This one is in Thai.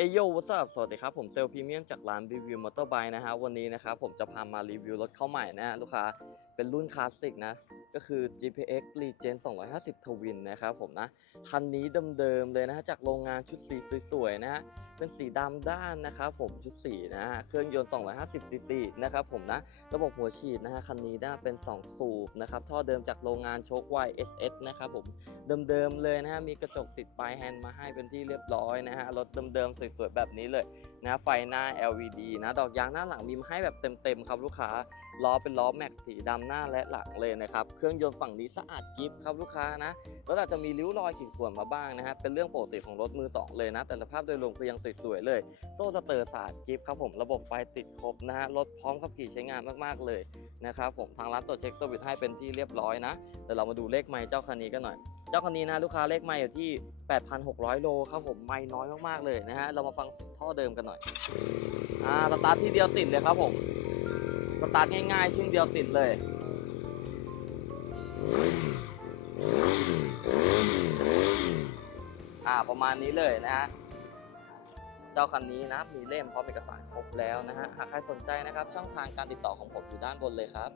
เอโยวัสดุสวัสดีครับ ผมเซลพรีเมียมจากร้านรีวิวมอเตอร์ไบค์นะฮะวันนี้นะครับผมจะพามารีวิวรถเข้าใหม่นะฮะลูกค้าเป็นรุ่นคลาสสิกนะ ก็คือ GPX Regen 250 Twin นะครับผมนะ คันนี้เดิมๆเลยนะฮะจากโรงงานชุดสีสวยๆนะฮะ เป็นสีดำด้านนะครับผมชุดสีนะฮะเครื่องยนต์ 250 cc นะครับผมนะระบบหัวฉีดนะฮะคันนี้นะเป็น 2 สูบนะครับท่อเดิมจากโรงงานโชคไว SS นะครับผมเดิมๆเลยนะฮะมีกระจกติดปลายแฮนด์มาให้เป็นที่เรียบร้อยนะฮะรถเดิมๆสวยๆแบบนี้เลยนะไฟหน้า LED นะดอกยางหน้าหลังมีมาให้แบบเต็มๆครับลูกค้าล้อเป็นล้อแม็กสีดำหน้าและหลังเลยนะครับเครื่องยนต์ฝั่งนี้สะอาดกิฟครับลูกค้านะรถอาจจะมีริ้วรอยขีดข่วนมาบ้างนะฮะเป็นเรื่องปกติของรถมือสองเลยนะแต่สภาพโดยรวมคือยังสวยๆเลย โซ่สเตอร์สาดกิฟต์ครับผมระบบไฟติดครบนะฮะรถพร้อมขับขี่ใช้งานมากๆเลยนะครับผมทางร้านตรวจเช็คสวิตให้เป็นที่เรียบร้อยนะแต่เรามาดูเลขไมล์เจ้าคันนี้กันหน่อย เจ้าคันนี้นะลูกค้าเลขไมล์อยู่ที่ 8,600 โลครับผมไมล์น้อยมากๆเลยนะฮะเรามาฟังเสียงท่อเดิมกันหน่อยอ่าสตาร์ทที่เดียวติดเลยครับผมสตาร์ทง่ายๆชิ้นเดียวติดเลยอ่าประมาณนี้เลยนะฮะ เจ้าคันนี้นะมีเล่มพร้อมเอกสารครบแล้วนะฮะหากใครสนใจนะครับช่องทางการติดต่อของผมอยู่ด้านบนเลยครับ